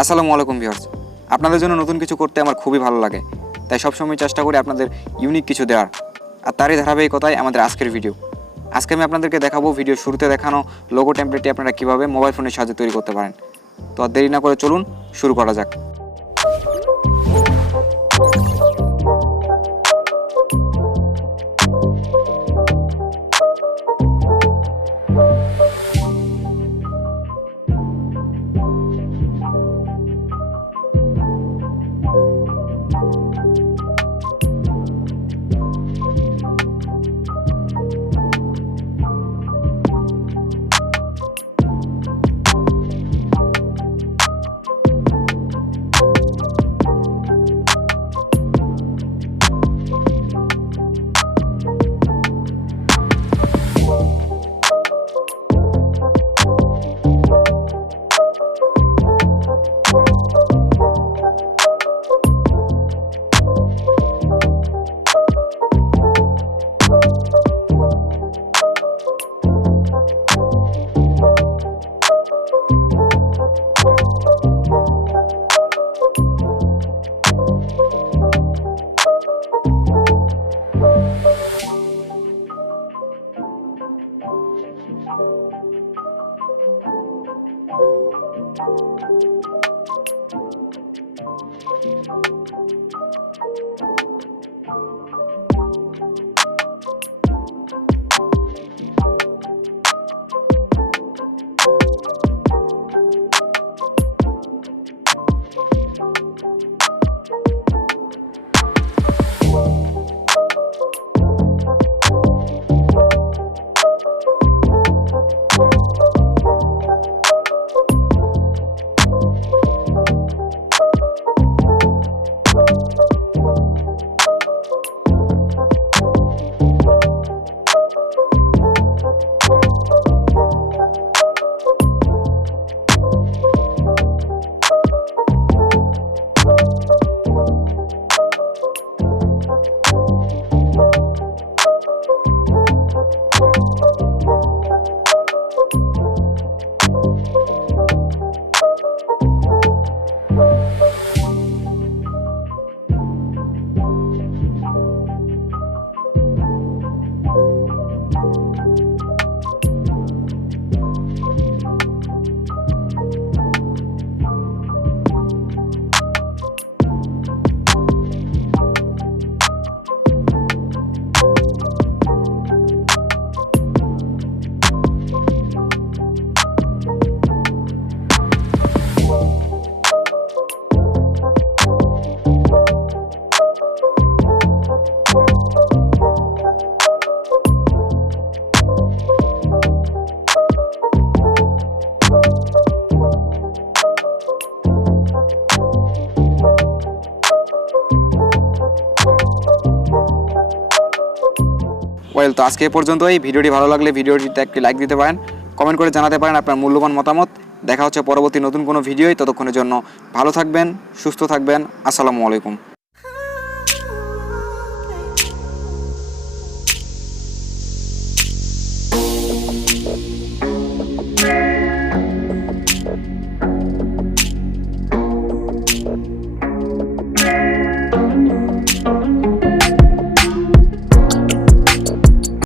আসসালামু আলাইকুম ভিউয়ার্স, আপনাদের জন্য নতুন কিছু করতে আমার খুবই ভালো লাগে, তাই সবসময় চেষ্টা করি আপনাদের ইউনিক কিছু দেওয়ার। আর তারই ধারাবাহিকতায় আমাদের আজকের ভিডিও। আজকে আমি আপনাদেরকে দেখাবো ভিডিও শুরুতে দেখানো লোগো টেমপ্লেটটি আপনারা কীভাবে মোবাইল ফোনের সাহায্যে তৈরি করতে পারেন। তো আর দেরি না করে চলুন শুরু করা যাক। তো আজকে এ পর্যন্তই। ভিডিওটি ভালো লাগলে ভিডিওটিতে একটি লাইক দিতে পারেন, কমেন্ট করে জানাতে পারেন আপনার মূল্যবান মতামত। দেখা হচ্ছে পরবর্তী নতুন কোনো ভিডিওয়। ততক্ষণের জন্য ভালো থাকবেন, সুস্থ থাকবেন। আসসালামু আলাইকুম।